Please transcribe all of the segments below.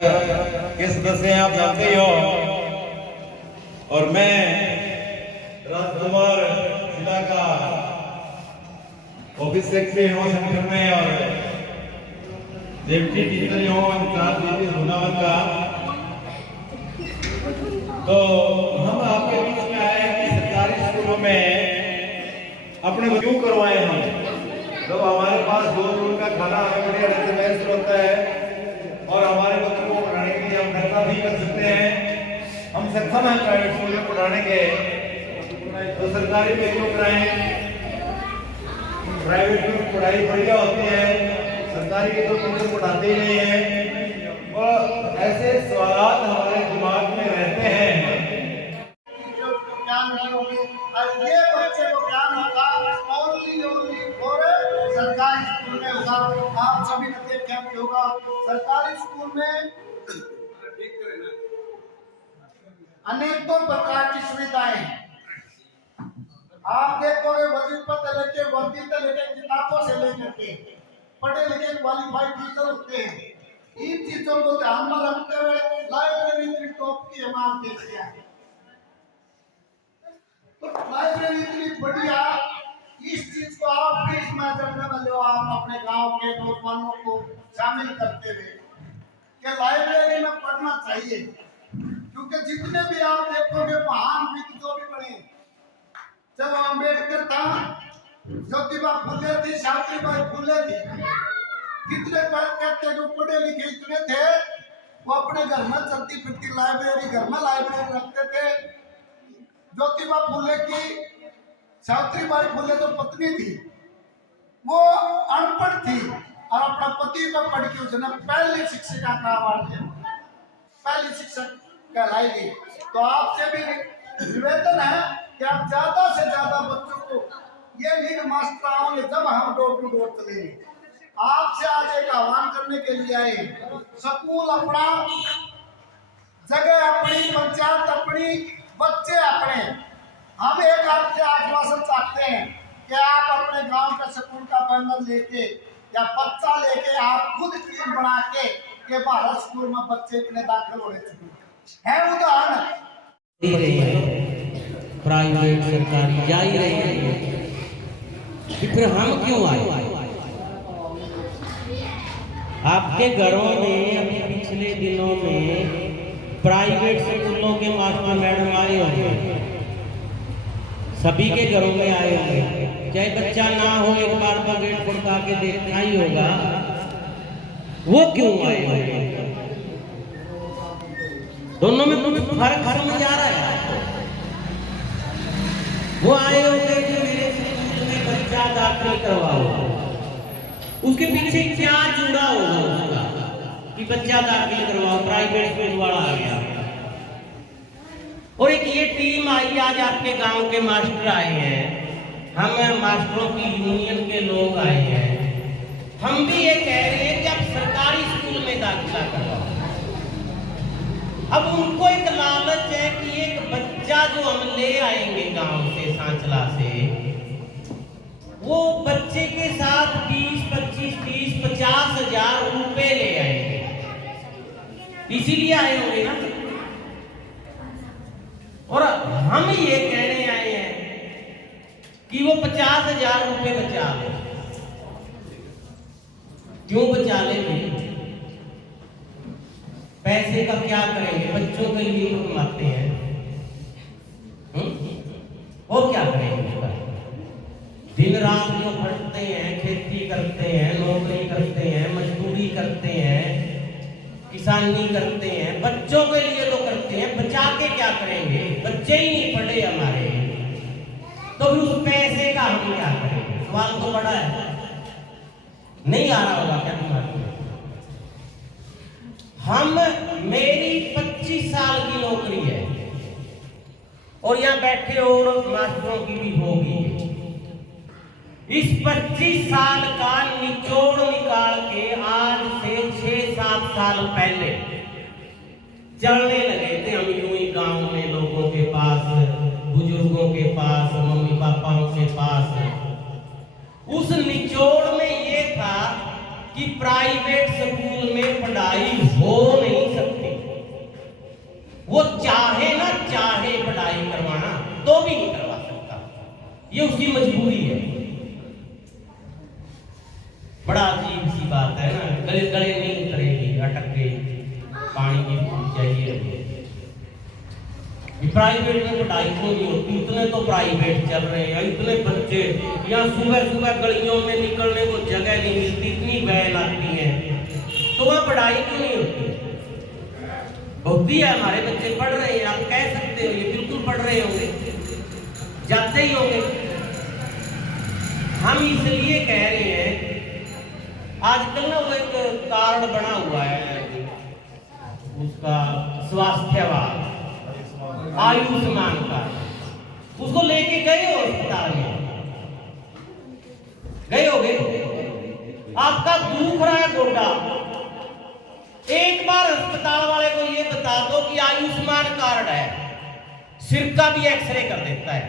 के सदस्य आप जानते ही हो, और मैं राजकुमार जिला का ऑफिस सेक्रेटरी हूँ संगठन में और डिप्टी टीचर हूँ इंचार्ज हुनावन का। तो हम आपके बीच में आए हैं कि सरकारी स्कूलों में अपने क्यों करवाए हम। तो हमारे पास 2 रूम का खाना हमें बड़ी अड़चन होता है और हमारे बच्चों को पढ़ाने के लिए हम खर्चा भी कर सकते हैं। हम सक्षम हैं प्राइवेट स्कूल में पढ़ाने के, तो सरकारी में क्यों कराएं। प्राइवेट में पढ़ाई बढ़िया होती है, सरकारी के तो टीचर पढ़ाते ही नहीं है। और ऐसे सवाल हमारे दिमाग में रहते हैं। ज्ञान नहीं होगी और ये बच्चे को ज्ञान होगा ओनली और सरकारी स्कूल में होगा। आप सभी ने देखा भी होगा सरकारी स्कूल में अनेकों प्रकार की सुविधाएं हैं। आप देखोगे वजीफा से लेके वर्दी से लेके किताबों से लेकर के पढ़े लिखे क्वालिफाइड टीचर होते हैं। इन चीजों को ध्यान में रखते हुए लाइब्रेरी इतनी टॉप की हम आप देखते हैं। तो लाइब्रेरी इतनी बढ़िया, इस चीज को आप भी इसमें जमने वाले हो, आप अपने गांव के नौजवानों को शामिल करते हुए कि लाइब्रेरी में पढ़ना चाहिए। क्योंकि जितने भी आप देखोगे महान व्यक्ति जो भी बने, जब अम्बेडकर था, ज्योतिबा फुले थी, सावित्रीबाई फुले थी, कितने कहते जो पढ़े लिखे इतने थे, वो अपने घर में चलती फिरती लाइब्रेरी, घर में लाइब्रेरी रखते थे। ज्योतिबा फुले की सावित्रीबाई फुले जो पत्नी थी वो अनपढ़ थी और अपना पति को पढ़ के उसने पहली शिक्षिका का अवार्ड दिया, पहली शिक्षक कहलाई गई। तो आपसे भी निवेदन है कि आप ज्यादा से ज्यादा बच्चों को ये लीड मास्टर आओगे जब हम डोर टू डोर चलेंगे। आपसे आज एक आह्वान करने के लिए आए, स्कूल अपना, जगह अपनी, पंचायत अपनी, बच्चे अपने। हम एक आपसे आश्वासन चाहते हैं कि आप अपने गांव का स्कूल का बैनर लेके या बच्चा लेके आप खुद टीम बना के भारत स्कूल में बच्चे इतने दाखिल होने चाहिए है। उदाहरण प्राइवेट सरकारी जा ही रही है, फिर हम क्यों आए। आपके घरों में अभी पिछले दिनों में प्राइवेट स्कूलों के मास्टर मैडम आए होंगे, सभी के घरों में आए होंगे। चाहे बच्चा ना हो, एक बार का गेट खुड़का के देखना ही होगा। वो क्यों आए होंगे, दोनों में कुछ फर्क समझ आ रहा है। वो आए होंगे कि मेरे स्कूल में बच्चा दाखिल करवाओ, उसके पीछे क्या जुड़ा होगा उसका कि बच्चा दाखिल करवाओ, प्राइवेट स्कूल वाला आ गया। और एक ये टीम आई, आज आपके गांव के मास्टर आए हैं, हम मास्टरों की यूनियन के लोग आए हैं। हम भी ये कह रहे हैं कि आप सरकारी स्कूल में दाखिला करवाओ। अब उनको एक लालच है कि एक बच्चा जो हम ले आएंगे गांव से, सांचला से, वो बच्चे के साथ 20, 25, 30, 50 हजार रुपए ले आएंगे। इसीलिए आए होंगे ना। और हम ये कहने आए हैं कि वो 50 हजार रुपए बचा ले। क्यों बचा ले? पैसे का क्या करेंगे? बच्चों के लिए कमाते हैं, और क्या करेंगे? दिन रात जो खटते हैं, खेती करते हैं, नौकरी करते हैं, मजदूरी करते हैं, किसानी करते हैं, बच्चों के लिए तो करते हैं। बचा के क्या करेंगे? बच्चे ही नहीं पढ़े हमारे, तो भी उस पैसे का हम क्या करेंगे? सवाल तो बड़ा है। नहीं आ रहा होगा क्या तुम्हारे? मेरी 25 साल की नौकरी है और यहाँ बैठे और मास्टरों की भी होगी। इस 25 साल का निचोड़ निकाल के आज से 6-7 साल पहले चलने लगे थे हम यूं ही गांव में, लोगों के पास, बुजुर्गों के पास, मम्मी पापाओं के पास। उस निचोड़ में ये था कि प्राइवेट स्कूल में पढ़ाई हो नहीं करके पानी की फूल चाहिए हमें। प्राइवेट में पढ़ाई क्यों नहीं होती? इतने तो प्राइवेट चल रहे हैं, इतने बच्चे यहाँ सुबह सुबह गलियों में निकलने को जगह नहीं मिलती, इतनी वैन आती है, तो वहाँ पढ़ाई क्यों नहीं होती? होती है, हमारे बच्चे पढ़ रहे हैं, आप कह सकते हो ये बिल्कुल पढ़ रहे होंगे, जाते ही होंगे। हम इसलिए कह रहे हैं, आजकल ना वो एक कार्ड बना हुआ है उसका स्वास्थ्यवाद, आयुष्मान कार्ड, उसको लेके गए हो अस्पताल में, गए होगे, आपका दुख रहा है गोड्डा, एक बार अस्पताल वाले को ये बता दो कि आयुष्मान कार्ड है, सिर का भी एक्सरे कर देता है,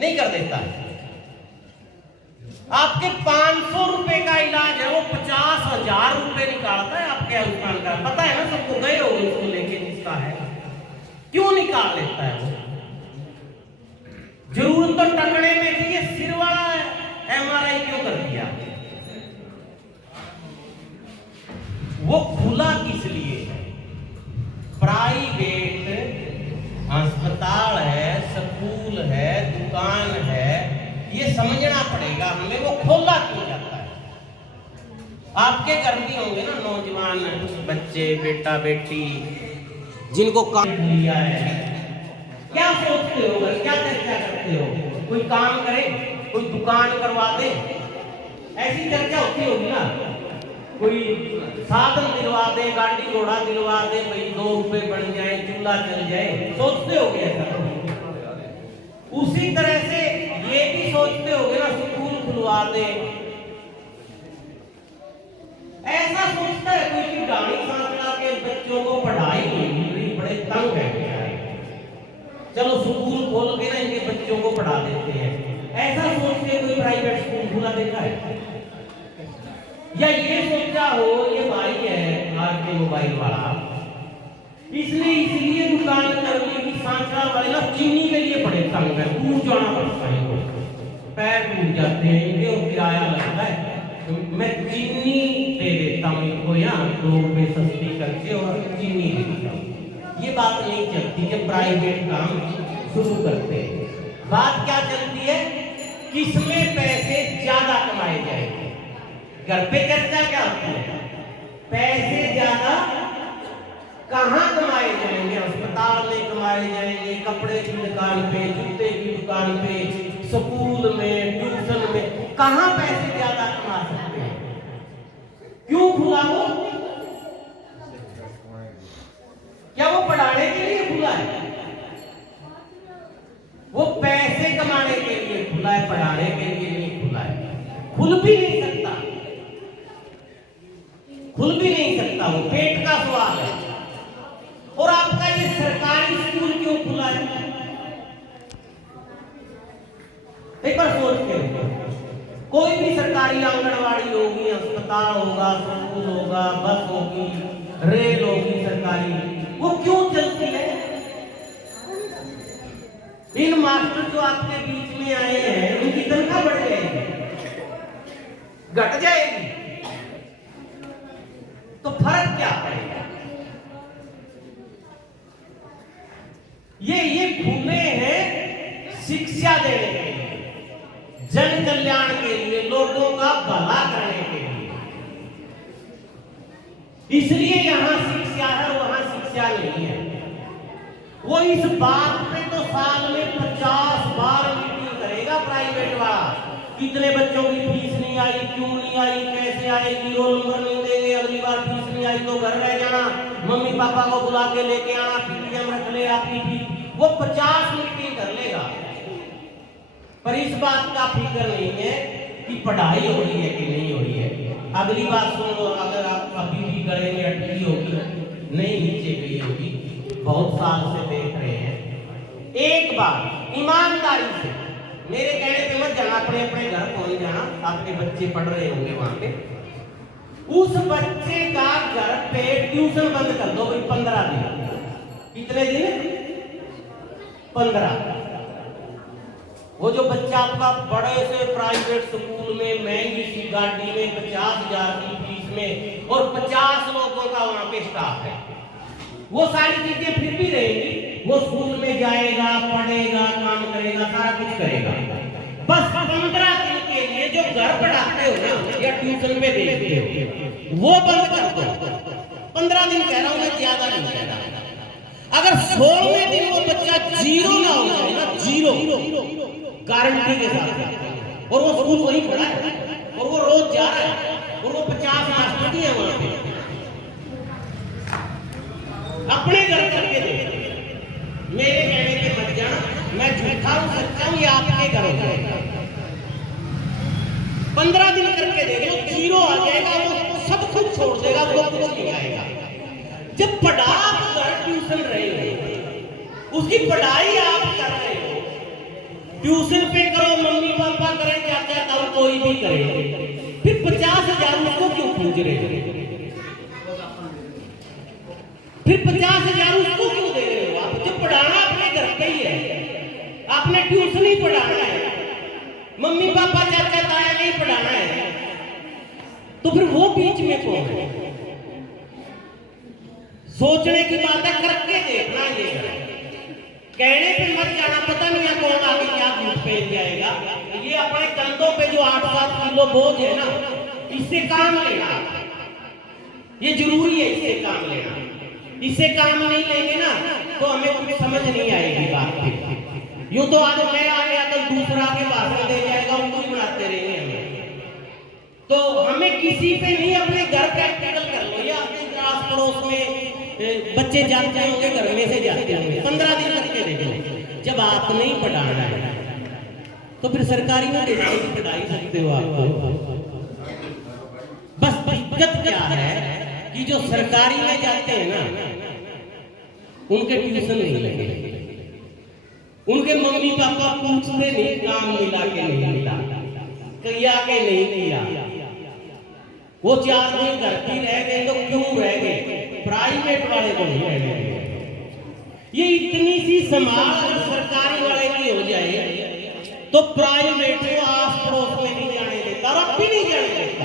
नहीं कर देता है। आपके 500 रुपए का इलाज है, वो 50,000 रुपए निकालता है आपके आयुष्मान कार्ड, पता है ना सबको, गए हो उसको लेके जिसका है, क्यों निकाल लेता है वो? जरूरत तो टकने में थी, ये सिर वाला MRI क्यों कर दिया? वो खुला किस लिए? प्राइवेट अस्पताल है, स्कूल है, दुकान है, ये समझना पड़ेगा हमें, वो खोला क्यों जाता है? आपके घर भी होंगे ना नौजवान बच्चे, बेटा बेटी, जिनको काम लिया है, क्या सोचते हो, क्या चर्चा करते हो? कोई काम करे, कोई दुकान करवा दे, ऐसी चर्चा होती होगी ना, कोई साधन दिलवा दे, गाड़ी घोड़ा दिलवा दे, भाई 2 रुपए बन जाए, चूल्हा चल जाए, सोचते होगे ऐसा? उसी तरह से ये भी सोचते होगे ना, स्कूल खुलवा दे, ऐसा सोचता है कोई कि गाड़ी सांकड़ा के बच्चों को पढ़ाई नहीं मिल रही, बड़े तंग है, चलो स्कूल खोल के ना इनके बच्चों को पढ़ा देते हैं, ऐसा सोच के कोई प्राइवेट स्कूल खुला देखा है? या ये सोचा हो ये भाई है आरके मोबाइल वाला, इसने इसलिए दुकान कर ली कि सांकड़ा वाले ना चीनी के लिए बड़े तंग है, दूर जाना पड़ता है, पैर टूट जाते हैं इनके और किराया लगता है, तो मैं चीनी दे देता हूँ इनको, यहाँ 2 रुपए सस्ती करके और चीनी दे देता हूँ। ये बात नहीं चलती जब प्राइवेट काम शुरू करते हैं। बात क्या चलती है? किसमें पैसे ज्यादा कमाए जाएंगे? घर पे चर्चा क्या होती है? पैसे ज्यादा कहाँ कमाए जाएंगे? अस्पताल में कमाए जाएंगे, कपड़े की दुकान पे, जूते की दुकान पे, स्कूल में, ट्यूशन में, कहाँ पैसे ज्यादा कमा सकते हैं? क्यों खुला वो? क्या वो पढ़ाने के लिए खुला है? वो पैसे कमाने के लिए खुला है, पढ़ाने के लिए नहीं खुला है। खुल भी नहीं सकता, खुल भी नहीं सकता, वो पेट का सवाल है। और आपका ये सरकारी स्कूल क्यों खुला है? एक बार सोच के, कोई भी सरकारी आंगनवाड़ी होगी, अस्पताल होगा, स्कूल होगा, बस होगी, रेल होगी सरकारी, वो क्यों चलती है? इन मास्टर जो आपके बीच में आए हैं उनकी तनख्वाह बढ़ जाएगी, घट जाएगी, तो फर्क क्या पड़ेगा? ये खुले हैं शिक्षा देने के लिए, जन कल्याण के लिए, लोगों का भला करने के लिए, इसलिए यहां शिक्षा है, वहां शिक्षा नहीं है। वो इस बात पे तो साल में 50 बार मीटिंग करेगा प्राइवेट वाला, कितने बच्चों की फीस नहीं आई, क्यों नहीं आई, कैसे आएगी, रोल नंबर नहीं देंगे, अगली बार फीस नहीं आई तो घर रह जाना, मम्मी पापा को बुला के लेके आना, पीटीएम रख ले आपकी फीस, वो 50 मीटिंग कर लेगा, पर इस बात का फिक्र नहीं है कि पढ़ाई हो रही है कि नहीं हो रही है। अगली बात सुन लो, अगर आप अभी भी गले में अटकी होगी, नहीं नीचे गई होगी, बहुत साल से देख रहे हैं, एक बार ईमानदारी से, मेरे कहने पे मत जाना, अपने अपने घर पहुंच जाना, आपके बच्चे पढ़ रहे होंगे वहां पे, उस बच्चे का घर पे ट्यूशन बंद कर दो भाई 15 दिन। कितने दिन? 15। वो जो बच्चा आपका बड़े से प्राइवेट स्कूल में महंगी सी गाड़ी में 50,000 की फीस उसमें, और 50 लोगों का वहां पे स्टाफ है। वो सारी चीजें फिर भी रहेंगी, वो स्कूल में जाएगा, पढ़ेगा, काम करेगा, सारा कुछ करेगा। बस 15 दिन के लिए जो घर पढ़ाते हो ना या ट्यूशन में भेजते हो वो बंद कर दो। 15 दिन कह रहा हूं मैं, ज्यादा नहीं कह रहा। अगर 16वें दिन वो बच्चा जीरो ना हो जाए ना, जीरो गारंटी के साथ, और वो स्कूल वही पढ़ा है और वो रोज जा रहा है और वो 50 मास्टर है वहां पे, अपने घर करके दे। मेरे कहने पे मत जाना, मैं झूठा हूं सच्चा हूं, ये आपके घर होगा। 15 दिन करके दे दो, जीरो आ जाएगा, वो सब कुछ छोड़ देगा, वो कुछ नहीं आएगा। जब पढ़ा आप घर ट्यूशन रहे हो, उसकी पढ़ाई आप कर रहे हो, ट्यूशन पे करो, मम्मी पापा करें, चाचा ताऊ कोई भी करे, फिर 50,000 उसको क्यों पूछ रहे हो? फिर 50,000 उसको क्यों दे रहे हो आप? जब पढ़ाना अपने घर पे ही है, आपने ट्यूशन ही पढ़ाना है, मम्मी पापा चाचा ताया नहीं पढ़ाना है, तो फिर वो बीच में कौन है? सोचने की बात है, करके देखना। ये कहने पे मत जाना, पता नहीं है कौन आगे क्या झूठ फेंक जाएगा। ये अपने कंधों पे जो 8-7 किलो बोझ है ना, इससे काम लेना, ये जरूरी है, इससे काम लेना। इससे काम नहीं लेंगे ना तो हमें कुछ समझ नहीं आएगी बात। यूं तो आज मैं आ गया तो दूसरा के भाषण दे जाएगा, उनको ही बनाते रहेंगे हमें। तो हमें किसी पे नहीं, अपने घर प्रैक्टिकल कर लो, या अपने आस पड़ोस में बच्चे जाते होंगे, घर में से जाते होंगे, 15 दिन करके देखो। जब आप नहीं पढ़ाना है तो फिर सरकारी में पढ़ा ही सकते हो आपको। बस दिक्कत क्या है कि जो सरकारी में जाते हैं ना, उनके ट्यूशन नहीं लगे, उनके मम्मी पापा पूछते नहीं काम मिला के नहीं मिला, किया के नहीं किया, वो 4 दिन घर पे रह गए तो क्यों रह गए, प्राइवेट वाले को नहीं रह गए। ये इतनी सी समाज सरकारी वाले की हो जाए तो प्राइवेट को आस पड़ोस में नहीं जाने देता, और अब भी नहीं जाने देता,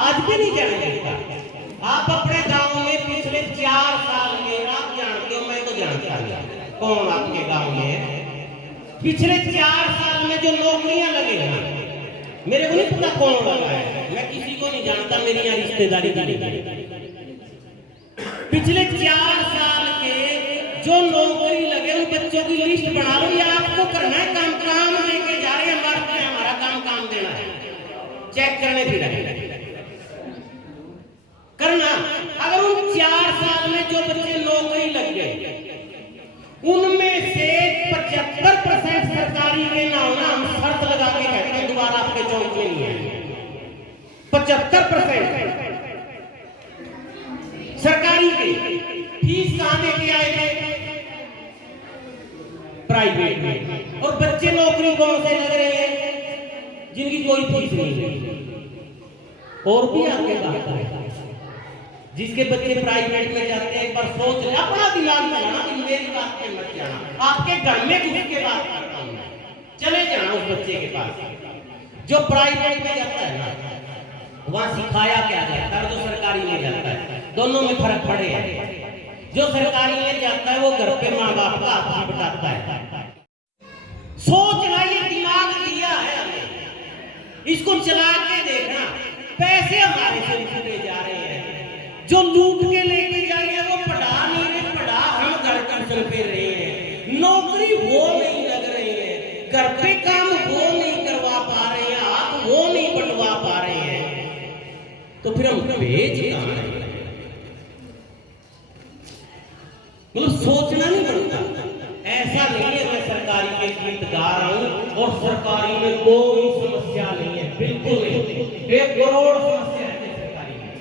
आज भी नहीं जाने देता। आप अपने गांव में पिछले 4 साल में, आप जानते हो, मैं तो जानता हूं कौन आपके गांव में है, पिछले 4 साल में जो नौकरियां लगे ना, मेरे को नहीं पता कौन लगा है, मैं किसी को नहीं जानता, मेरी यहाँ रिश्तेदारी नहीं। पिछले 4 साल के जो नौकरी लगे उन बच्चों की लिस्ट बना लो, या आपको करना है काम, काम लेके जा रहे हैं, हमारा काम देना है, चेक करने भी लगे करना। अगर उन 4 साल में जो बच्चे नौकरी लग गए, उनमें से 75% सरकारी के ना होना, हम शर्त लगा के कहते हैं दोबारा आपके चौक में नहीं है। 75% सरकारी की फीस कहां देके आए थे? प्राइवेट में। और बच्चे नौकरी कौन से लग रहे हैं जिनकी कोई फीस नहीं है? और भी आगे बात है, जिसके बच्चे प्राइवेट में जाते हैं, एक बार सोच ले, अपना दिमाग लगाना कि मेरी बात पे मत जाना, आपके घर में घुस के बात करता हूं, चले जाना उस बच्चे के पास जो प्राइवेट में जाता है ना, वहां सिखाया क्या जाता है, जो सरकारी में जाता है, दोनों में फर्क पड़े है। जो सरकारी में जाता है वो घर पे माँ बाप का हाथ बटाता है। सोचना, ये दिमाग दिया है हमें, इसको चला के देखना। पैसे हमारे से लूटे जा रहे हैं, जो लूट के लेके जा रहे हैं वो पढ़ा नहीं रहे, पढ़ा हम घर ट्यूशन पे रहे हैं, नौकरी वो नहीं लग रही है, घर पे काम वो नहीं करवा पा रहे हैं, हाथ वो नहीं बटवा पा रहे हैं, तो फिर हम भेज कहां रहे हैं? मतलब सोचना नहीं पड़ता। ऐसा नहीं है मैं सरकारी के गीत गा रहा हूं और सरकारी में कोई समस्या नहीं है, बिल्कुल नहीं। 1 करोड़ समस्या है सरकारी में,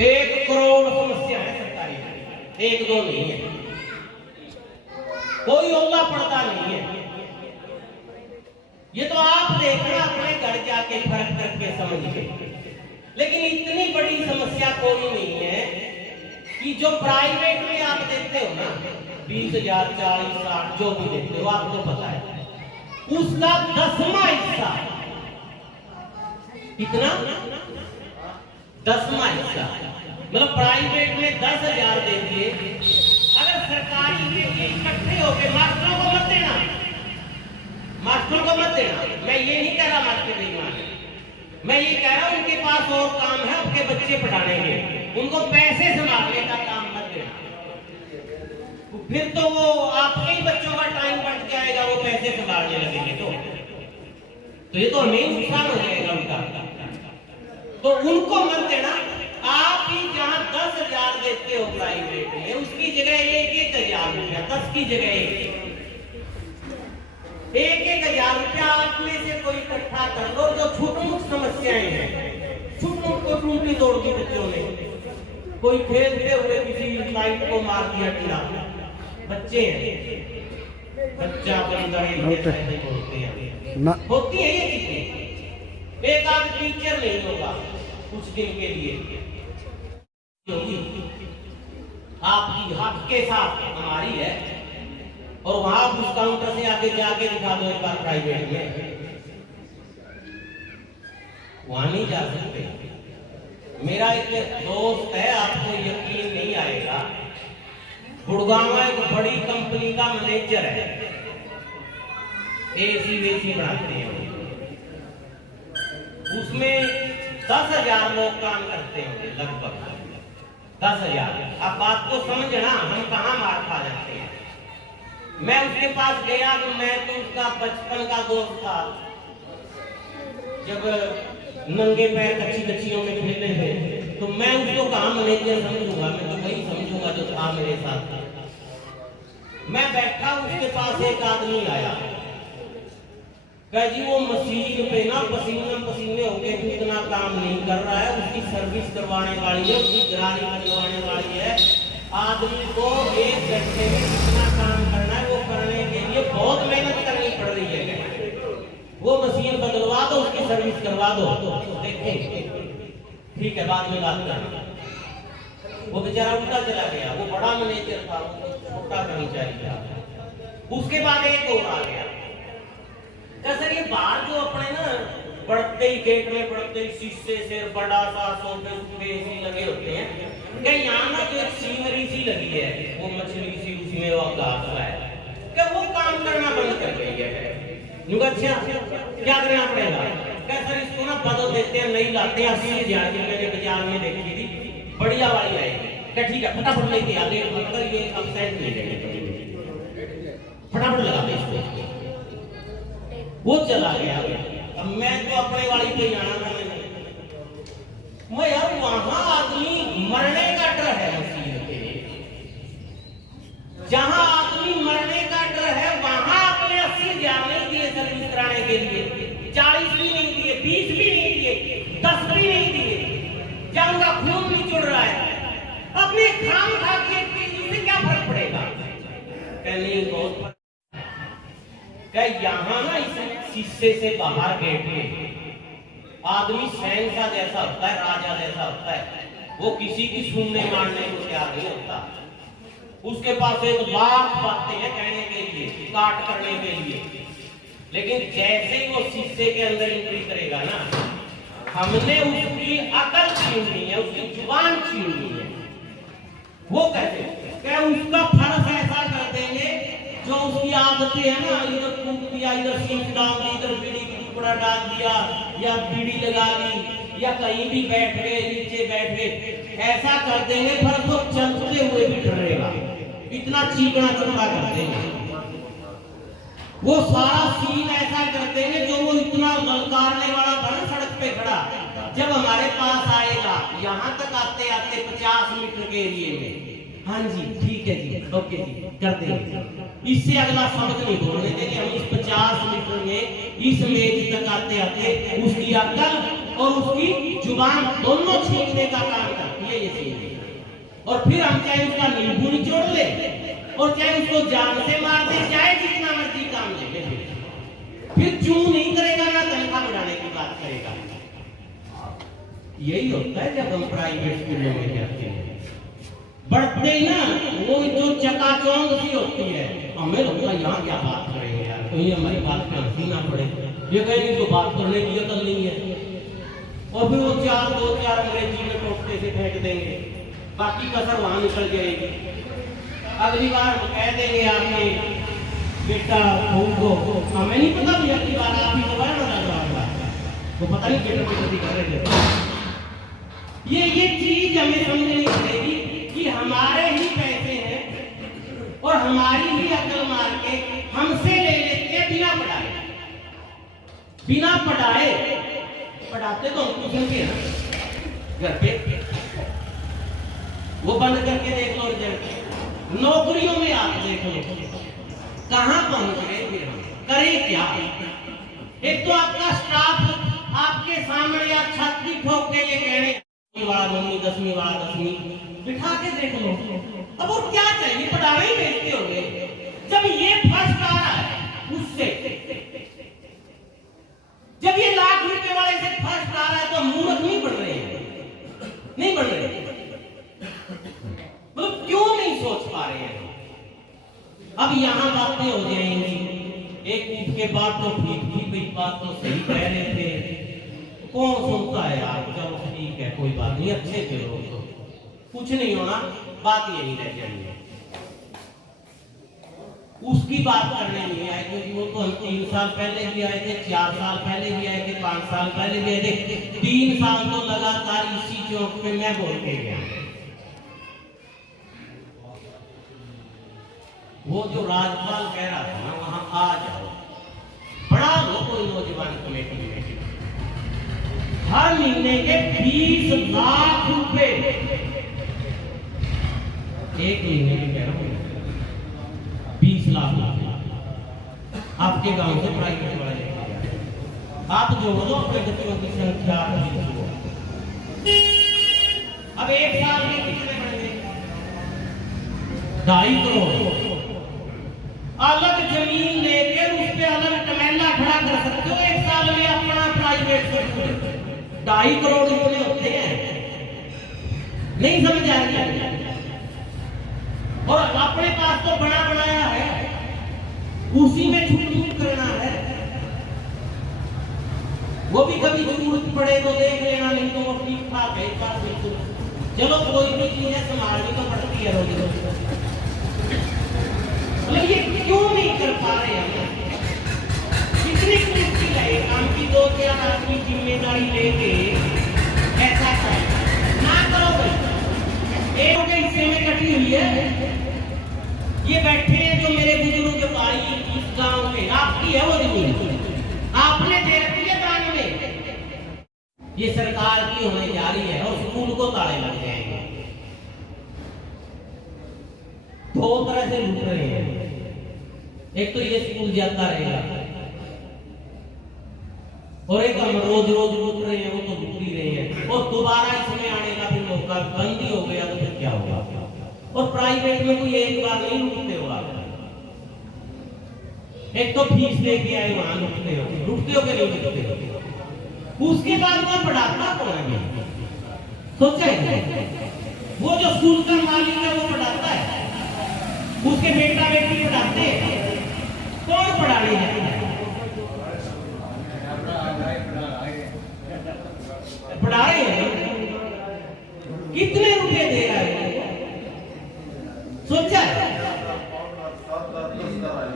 1 करोड़ समस्या है सरकारी में, 1-2 नहीं है, कोई ओला पड़ता नहीं है। ये तो आप देखना अपने घर जाके फर्क करके समझिए। लेकिन इतनी बड़ी समस्या कोई नहीं है कि जो प्राइवेट में आप देते हो ना, 20,000, 40, 60 जो भी देते हो, आपको पता है उसका 10वां हिस्सा कितना, 10वां हिस्सा, मतलब प्राइवेट में 10,000 देंगे, अगर सरकारी में ये इकट्ठे होके मास्टरों को मत देना, मास्टरों को मत देना। मैं ये नहीं कह रहा मास्टर बेईमान है, मैं ये कह रहा हूं उनके पास और काम है, आपके बच्चे पढ़ाने के, उनको पैसे संभालने का काम मत देना। फिर तो वो आपके ही बच्चों का टाइम बच जाएगा, वो पैसे संभालने लगेंगे तो ये तो हमें नुकसान हो जाएगा उनका। तो उनको मत देना। आप ही जहां 10,000 देते हो प्राइवेट में, उसकी जगह 1,000 रुपया, 10 की जगह 1,000 रुपया आप में से कोई इकट्ठा कर लो। जो छोटी-मोटी समस्याएं हैं, छोटी-मोटी टूटी तोड़ दी बच्चों ने, कोई खेलते हुए किसी लाइट को मार दिया टीला, बच्चे हैं, बच्चा बंदर होते हैं, होती है ये चीजें। एक आध टीचर नहीं होगा कुछ दिन के लिए, आपकी हक के साथ हमारी है, और वहां उस काउंटर से आगे जाके दिखा दो एक बार प्राइवेट में, वहां नहीं जा सकते। मेरा एक दोस्त है, आपको यकीन नहीं आएगा, गुड़गांव में एक बड़ी कंपनी का मैनेजर है, एसी वेसी बनाते हैं, उसमें 10,000 लोग काम करते होंगे, लगभग 10,000। अब बात को समझना, हम कहाँ मार खा जाते हैं। मैं उसके पास गया तो मैं तो उसका बचपन का दोस्त था, जब नंगे पैर कच्ची कच्चियों में खेले थे, तो मैं उसको कहाँ मैनेजर समझूंगा, मैं तो वही समझूंगा जो था मेरे साथ। मैं बैठा, उसके पास एक आदमी आया, कह जी वो मशीन पे ना पसीने पसीने होके इतना काम नहीं कर रहा है, उसकी सर्विस करवाने वाली है, उसकी गिरानी करवाने वाली है, आदमी को 1 घंटे में कितना काम करना है, वो करने के लिए बहुत मेहनत करनी पड़ रही है। वो मशीन बदलवा दो, उसकी सर्विस करवा दो, देखें ठीक है, बाद में बात करना। वो बेचारा उल्टा चला गया, वो बड़ा मैनेजर था, छोटा कर्मचारी था। उसके बाद एक और आ गया, सर ये बाहर जो अपने ना बढ़ते ही गेट में बढ़ते ही शीशे से बड़ा सा सोफे सूफे ऐसी लगे होते हैं, क्या यहाँ ना जो एक सीनरी सी लगी है, वो मछली सी उसमें वो घास है, क्या वो काम करना बंद कर गई है? अच्छा क्या करना पड़ेगा? क्या सर इसको ना बदल देते हैं, नहीं लाते हैं, 80,000 की मैंने बाजार में देखी थी, बढ़िया वाली आएगी। क्या ठीक है, फटाफट लेके आ, लेट मत कर, ये अपसेट नहीं रहेगी, फटाफट लगा दे इसको। वो चला गया। अब मैं तो अपने वाली पे जाना था, मैं यार वहां आदमी मरने का डर है मशीन पे, जहां आदमी मरने का डर है वहां आपने 80,000 नहीं दिए सर्विस कराने के लिए, 40 भी नहीं दिए, 20 भी नहीं दिए, 10 भी नहीं दिए, जहां उनका खून भी चुड़ रहा है, अपने खाम खा के उससे क्या फर्क पड़ेगा? नहीं बहुत क्या यहाँ ना इस शीशे से बाहर गेट में आदमी शहंशाह जैसा होता है, राजा जैसा होता है, वो किसी की सुनने मारने को तैयार नहीं होता। उसके पास 1,00,000 बातें हैं कहने के लिए, काट करने के लिए, लेकिन जैसे ही वो शीशे के अंदर एंट्री करेगा ना, हमने उसकी अकल छीननी है, उसकी जुबान छीननी है। वो कहते क्या उसका फर्ज ऐसा कर देंगे जो उसकी आदतें है ना, इधर फूंक दिया, इधर सीट डाल दी, इधर बीड़ी की टुकड़ा डाल दिया, या बीड़ी लगा ली, या कहीं भी बैठ गए, नीचे बैठ गए, ऐसा कर देंगे फिर तो चलते हुए भी डरेगा, इतना चीकना चुपड़ा कर देंगे। वो सारा सीन ऐसा कर देंगे जो वो इतना ललकारने वाला था ना सड़क पे खड़ा, जब हमारे पास आएगा, यहाँ तक आते आते 50 मीटर के एरिए में, हाँ जी ठीक है जी, ओके जी कर देंगे, इससे अगला शब्द नहीं बोलने देंगे हम। इस 50 मीटर में इस मेज तक आते आते उसकी अकल और उसकी जुबान दोनों छीनने का काम करती है ये चीज। और फिर हम चाहे उसका नींबू निचोड़ ले और चाहे उसको जान से मार दे, चाहे जितना मर्जी काम ले, फिर चू नहीं करेगा ना तनख्वाह बढ़ाने की बात करेगा। यही होता है जब हम प्राइवेट स्कूलों में जाते हैं, बढ़ते ही ना वो जो चकाचौंध सी होती है, हमें लगता है यहाँ क्या बात करेंगे यार, कहीं हमारी बात पे हंसी ना पड़े, ये कहेंगे तो बात करने की अकल नहीं है, और फिर वो दो चार अंग्रेजी में टोकते से फेंक देंगे, बाकी कसर वहां निकल जाएगी। अगली बार कह देंगे आपने बेटा को हमें नहीं पता भी, अगली बार आप ही को ना वो पता नहीं बेटा बेटी कर रहे थे। ये चीज हमें समझनी पड़ेगी कि हमारे ही पैसे हैं और हमारी ही अकल मार के हमसे ले लेते हैं बिना पढ़ाए। पढ़ाते तो हम ट्यूशन के ना घर पे, वो बंद करके देख लो रिजल्ट। नौकरियों में आप देख लो कहां पहुंच गए, फिर हम करें क्या। एक तो आपका स्टाफ आपके सामने या छाती ठोक के ये कहने वाला 9वीं 10वीं वाला 10वीं बिठा के देख लो। अब और क्या चाहिए, पढ़ाना ही बेचते होंगे। जब ये फर्स्ट आ रहा है उससे, जब ये लाख रुपए वाले से फर्स्ट आ रहा है तो मूर्ख नहीं बढ़ रहे हैं, नहीं बढ़ रहे, मतलब क्यों नहीं सोच पा रहे हैं। अब यहां बातें हो जाएंगी, एक ऊप के बात तो ठीक थी, कोई बात तो सही कह रहे थे, कौन सुनता है यार। चलो ठीक है, कोई बात नहीं, अच्छे थे लोग, तो कुछ नहीं होना, बात यही रह जाएगी। उसकी बात करने नहीं आए, क्योंकि वो तो हम 3 साल पहले भी आए थे, 4 साल पहले भी आए थे, 5 साल पहले भी आए थे, 3 साल तो लगातार इसी चौक पे मैं बोल के गया। वो जो राज्यपाल कह रहा था ना, वहां आ जाओ, बढ़ा लो कोई नौजवान कमेटी में, हर महीने के 20 लाख रुपए, एक महीने के कह रहा हूं 20 लाख आपके गांव से प्राइवेट वाले आप जोड़ दो अपने बच्चों की संख्या। अब एक साल में कितने बढ़ेंगे, 2.5 करोड़। अलग जमीन लेकर उस पे अलग टमेला खड़ा कर सकते हो एक साल में अपना प्राइवेट स्कूल। 2.5 करोड़ रुपए होते हैं, नहीं समझ आ रही। और अपने पास तो बना बनाया है, उसी में छूट करना है। वो भी कभी जरूरत पड़े तो देख लेना, नहीं तो वो ठीक ठाक है बिल्कुल। चलो कोई भी चीज है संभालनी तो पड़ती है रोज रोज। मतलब ये क्यों नहीं कर पा रहे हैं, कितनी मुश्किल है काम की। 2-4 आदमी जिम्मेदारी लेके ऐसा करें ना, करो भाई। एक के हिस्से में कटी हुई है, ये बैठे हैं जो मेरे बुजुर्ग भाई इस गांव में, आपकी है वो जमीन, आपने दे रखी है दान में। ये सरकार की होने जा रही है और स्कूल को ताले लग जाएंगे। 2 तरह से लूट रहे हैं, एक तो ये स्कूल जाता रहेगा और एक हम रोज रोज लूट रहे हैं, वो तो लूट ही रहे हैं। और दोबारा इसमें आने का फिर मौका बंद ही हो गया तो फिर क्या होगा। और प्राइवेट में कोई एक बार नहीं लूटते हो आप, एक तो फीस लेके आए वहां लूटते हो कि नहीं लूटते हो। उसके बाद वहां पढ़ाता कौन है, सोचा है? वो जो स्कूल का मालिक है वो पढ़ाता है, उसके बेटा बेटी पढ़ाते हैं, कौन पढ़ाने जाता है? पढ़ा रहे हैं, कितने रुपए दे रहा है, सोचा है?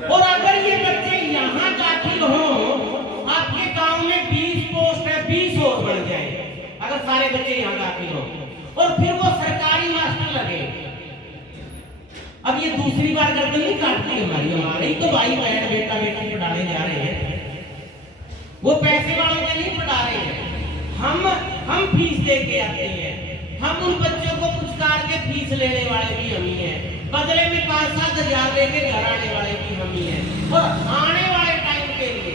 और अगर ये बच्चे यहाँ दाखिल हो, आपके गांव में 20 पोस्ट है, 20 और बढ़ जाए अगर सारे बच्चे यहाँ दाखिल हो, और फिर वो सरकारी मास्टर लगे। अब ये दूसरी बार गर्दन नहीं काटती हमारे ही तो भाई बहन बेटा बेटी पढ़ाने जा रहे हैं, वो पैसे वालों के नहीं पढ़ा रहे हैं। हम फीस दे के आते हैं, हम उन बच्चों को पुचकार के फीस लेने वाले भी हम ही हैं, बदले में 5-7 हजार लेके घर आने वाले भी हम ही हैं। और आने वाले टाइम के लिए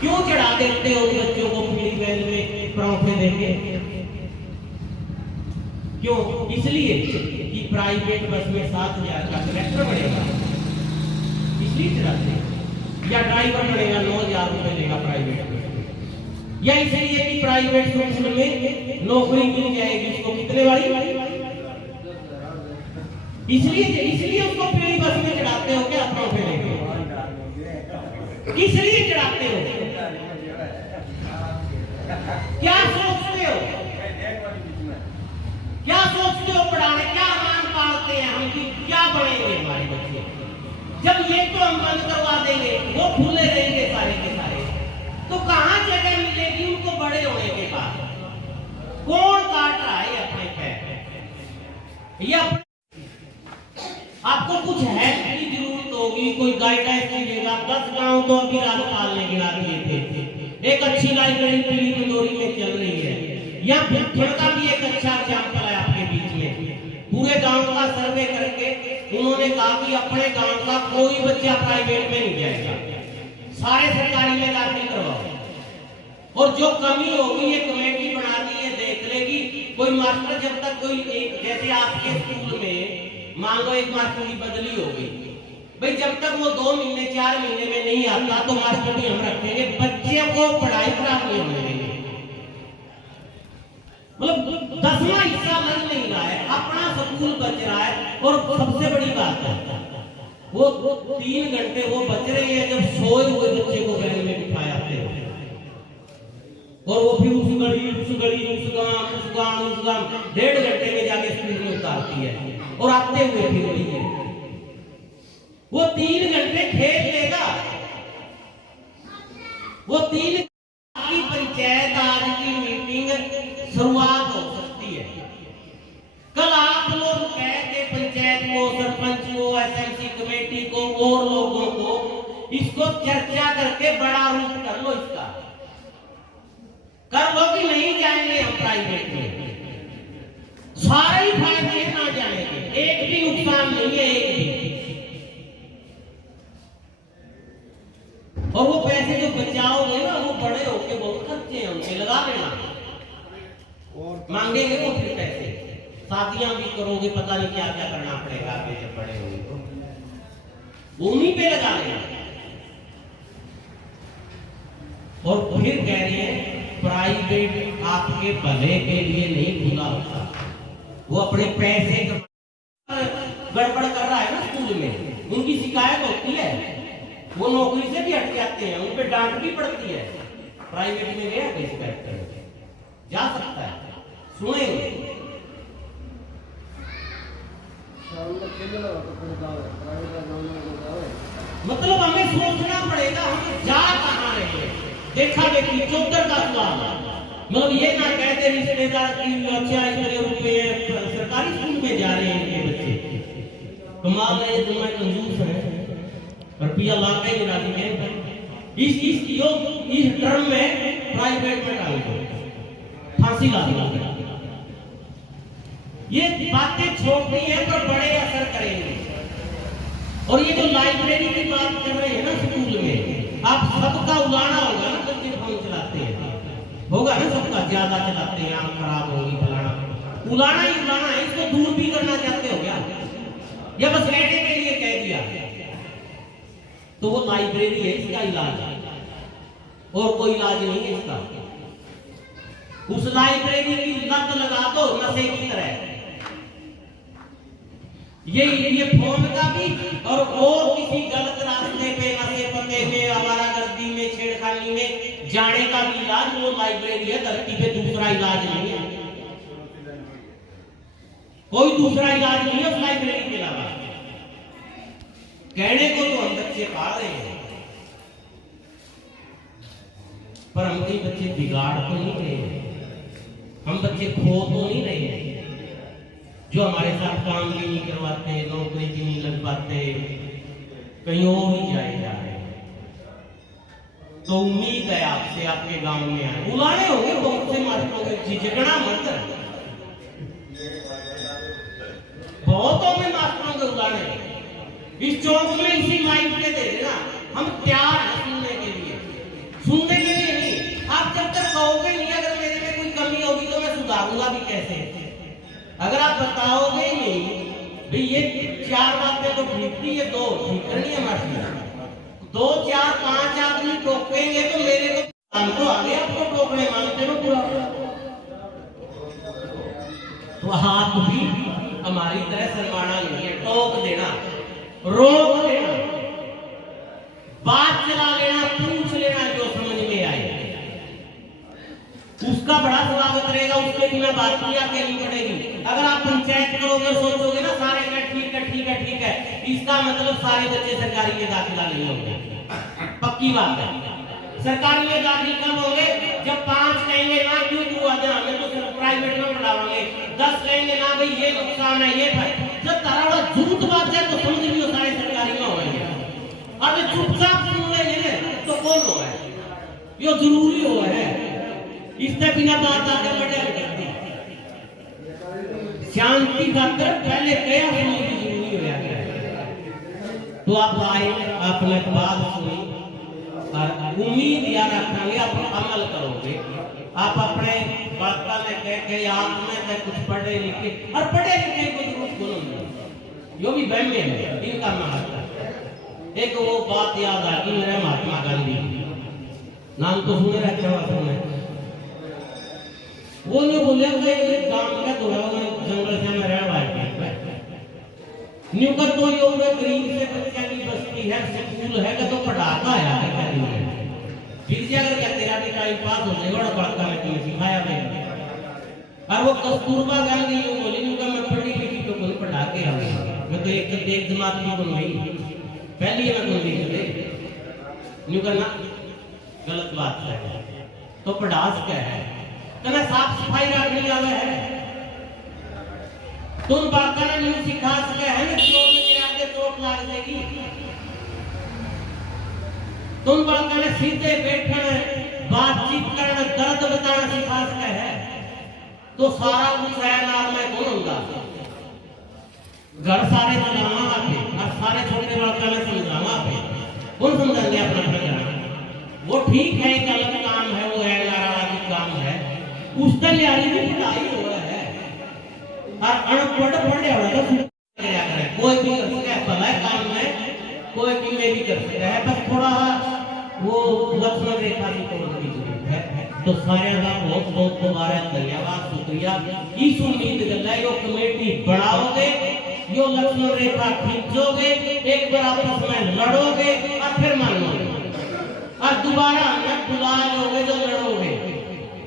क्यों चढ़ा देते हो उन बच्चों को पीली बैल में परौंठे देके? क्यों? इसलिए कि प्राइवेट बस में 7,000 का कलेक्टर बढ़ेगा, इसलिए चढ़ाते हैं। या ड्राइवर बढ़ेगा 9,000 रुपए लेगा प्राइवेट में, या इसलिए कि प्राइवेट स्कूल में नौकरी मिल जाएगी उसको कितने वाली, इसलिए उसको पीली बस में चढ़ाते हो क्या परौंठे लेके? किस लिए चढ़ाते हो? क्या सोचते पढ़ेंगे हमारे बच्चे? जब ये तो हम बंद करवा देंगे, वो खुले रहेंगे सारे के सारे, तो कहाँ जगह मिलेगी उनको बड़े होने के बाद? कौन काट रहा है अपने पैर? ये आपको कुछ है की जरूरत होगी, कोई गाइडेंस दीजिएगा। 10 गांव तो अभी राज्यपाल ने गिरा दिए थे। एक अच्छी लाइब्रेरी पीली मंदोरी में चल रही है, या फिर का भी एक अच्छा एग्जाम्पल है आपके बीच में। पूरे गांव का सर्वे करके उन्होंने कहा कि अपने गांव का कोई बच्चा प्राइवेट में नहीं जाएगा, सारे सरकारी में दाखिल करवाओ, और जो कमी होगी ये कमेटी बना दी है, देख लेगी। कोई मास्टर जब तक कोई एक, जैसे आपके स्कूल में मान लो एक मास्टर की बदली हो गई, भाई जब तक वो 2 महीने 4 महीने में नहीं आता तो मास्टर भी हम रखेंगे, बच्चे को पढ़ाई खराब नहीं होने देंगे। मतलब 10वां हिस्सा लग नहीं रहा है, अपना स्कूल बच रहा है। और सबसे बड़ी बात है वो 3 घंटे वो बच रहे हैं जब सोए हुए बच्चे को वैन में बिठाया थे, और वो फिर उस गांव 1.5 घंटे में जाके स्कूल में उतारती है, और आते हुए फिर वही है। वो 3 घंटे खेल लेगा, वो 3 की पंचायत आज की मीटिंग शुरुआत हो सकती है। कल आप लोग कह के पंचायत को, सरपंच को, एसएमसी कमेटी को और लोगों को इसको चर्चा करके बड़ा रूप कर लो, इसका कर लो कि नहीं जाएंगे हम प्राइवेट में। सारे ही फायदे ना जाएंगे, एक भी नुकसान नहीं है, एक भी। और वो पैसे जो बचाओगे ना, वो बड़े होके बहुत खर्चे होंगे, लगा लेना। और मांगेंगे वो फिर पैसे, शादियां भी करोगे, पता नहीं क्या क्या करना पड़ेगा आगे जब बड़े होंगे तो भूमि पे लगा लेना। और फिर कह रहे हैं प्राइवेट आपके भले के लिए नहीं खुला होता, वो अपने पैसे गड़बड़ कर रहा है ना स्कूल में, उनकी शिकायत होती है, वो नौकरी से भी हट जाते हैं, उन पे डांट भी पड़ती है। प्राइवेट में गया कोई शिकायत करने जा सकता है, सुनेंगे। मतलब हमें सोचना पड़ेगा हम जा कहाँ रहे हैं। देखा देखी चौधर का सवाल, मतलब ये ना कहते रिश्तेदार की अच्छा इतने रुपए सरकारी स्कूल में जा रहे हैं इनके बच्चे, कमाल है, तुम्हें कंजूस है, रुपया ला के गिरा दिए। इस टर्म में प्राइवेट में डाल दो, फांसी ला दो। ये बातें छोटी है पर बड़े असर करेंगे। और ये जो लाइब्रेरी की बात कर रहे हैं ना स्कूल में, आप सबका उलाना होगा ना, बच्चे फोन चलाते हैं, होगा ना सबका, ज्यादा चलाते हैं, आंख खराब होगी, फलाना। उलाना ही उलाना है, इसको दूर भी करना चाहते हो क्या, या बस कहने के लिए कह दिया? तो वो लाइब्रेरी है, इसका इलाज है, और कोई इलाज नहीं है इसका। उस लाइब्रेरी की लत लगा दो नशे की तरह। ये फोन का भी और किसी गलत रास्ते पे, नशे पते में, आवारागर्दी में, छेड़खानी में जाने का भी इलाज वो लाइब्रेरी है। धरती पे दूसरा इलाज नहीं है, कोई दूसरा इलाज नहीं है उस लाइब्रेरी के अलावा। कहने को तो हम बच्चे पाल रहे हैं, पर हम कई बच्चे बिगाड़ तो नहीं रहे हैं, हम बच्चे खो तो नहीं रहे हैं, जो हमारे साथ काम भी नहीं करवाते, नौकरी भी नहीं लग पाते, कहीं और ही जाए जा रहे हैं। तो उम्मीद है आपसे, आपके गांव में आए बुलाने होंगे बहुत से मास्टरों के, झिझकना मत, बहुतों में मास्टरों के बुलाने। इस चौक में इसी माइक पे दे देना, हम तैयार हैं सुनने के लिए, सुनने के लिए नहीं। आप जब तक कहोगे नहीं अगर मेरे में कोई कमी होगी तो मैं सुधारूंगा भी कैसे। अगर आप बताओगे नहीं भाई ये 4 बातें तो ठीक थी, ये 2 ठीक करनी है मास्टर, 2 4 5 आदमी टोकेंगे तो मेरे को हम तो आगे आपको टोकने मानते हो पूरा। तो हाथ भी हमारी तरह शर्माना नहीं है, टोक देना, रोक देना, बात चला लेना, पूछ लेना, जो समझ में आए उसका बड़ा स्वागत रहेगा, उसके बिना बात नहीं आगे नहीं बढ़ेगी। अगर आप पंचायत करोगे, सोचोगे ना सारे ठीक है ठीक है, इसका मतलब सारे बच्चे सरकारी में दाखिला नहीं होंगे। पक्की बात है, सरकारी में दाखिल कब होंगे जब 5 कहेंगे ना क्यों हुआ था, हमें तो प्राइवेट में पढ़ावांगे, 10 कहेंगे ना भाई ये नुकसान है ये जब तारा झूठ बात है तो समझ लियो सारे सरकारी में होंगे। अरे चुपचाप सुन लेंगे तो कौन हो है, ये जरूरी हो है, इससे बिना बात आगे बढ़े शांति खातर पहले क्या सुनने की जरूरी हो जाए। तो आप आए आपने बात सुनी और उम्मीद याद रखेंगे, आप अमल करोगे। आप अपने बड़का में कह के आप में कुछ पढ़े लिखे और पढ़े लिखे को जरूर बोलूंगा, जो भी बहने हैं इनका महत्व। एक वो बात याद आ गई मेरे महात्मा गांधी, नाम तो सुने रहते हो आपने, वो ने बोले कि गांव में तो जंगल से में रहने वाले न्यूकर तो यो गरीब से बच्चा की बस्ती है, स्कूल है तो पढ़ाता है फिर से अगर क्या तेरा भी टाइम पास हो जाएगा और बड़का में तुम्हें सिखाया नहीं। और वो कस्तूरबा गांधी यो बोली न्यूकर मैं पढ़ी लिखी तो कोई पढ़ा के आऊंगा, मैं तो एक जमात की बन गई पहली मैं तो लिख दे न्यूकर ना गलत बात है तो पढ़ा सके है तो साफ सफाई रखनी आवे है, तुम बाका ने न्यू सिखा सके है ना चोट में गिरा के चोट लाग जाएगी, तुम बाका ने सीधे बैठना बातचीत करना दर्द बताना सिखा सके है तो सारा कुछ है नाम में कौन होगा, घर सारे चलावा आते और सारे छोटे बाका ने समझावा पे कौन समझाएंगे अपना घर, वो ठीक है एक अलग काम है, वो है नारा काम है, उसका लिहाज भी पढ़ाई हो रहा है और अनपढ़ पढ़े वाला तो कोई भी कर सकता है भला काम में, कोई भी में भी कर सकता है, बस थोड़ा वो लक्ष्मण रेखा की तोड़ की जरूरत है। तो सारे का बहुत बहुत दोबारा धन्यवाद शुक्रिया, इस उम्मीद कर यो कमेटी बनाओगे, यो लक्ष्मण रेखा खींचोगे, एक बार आपस में लड़ोगे और फिर मानोगे और दोबारा हमें बुला लोगे जो लड़ोगे,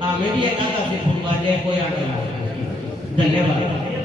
हमें भी एकादशी फुलवा जाए कोई आगे। धन्यवाद।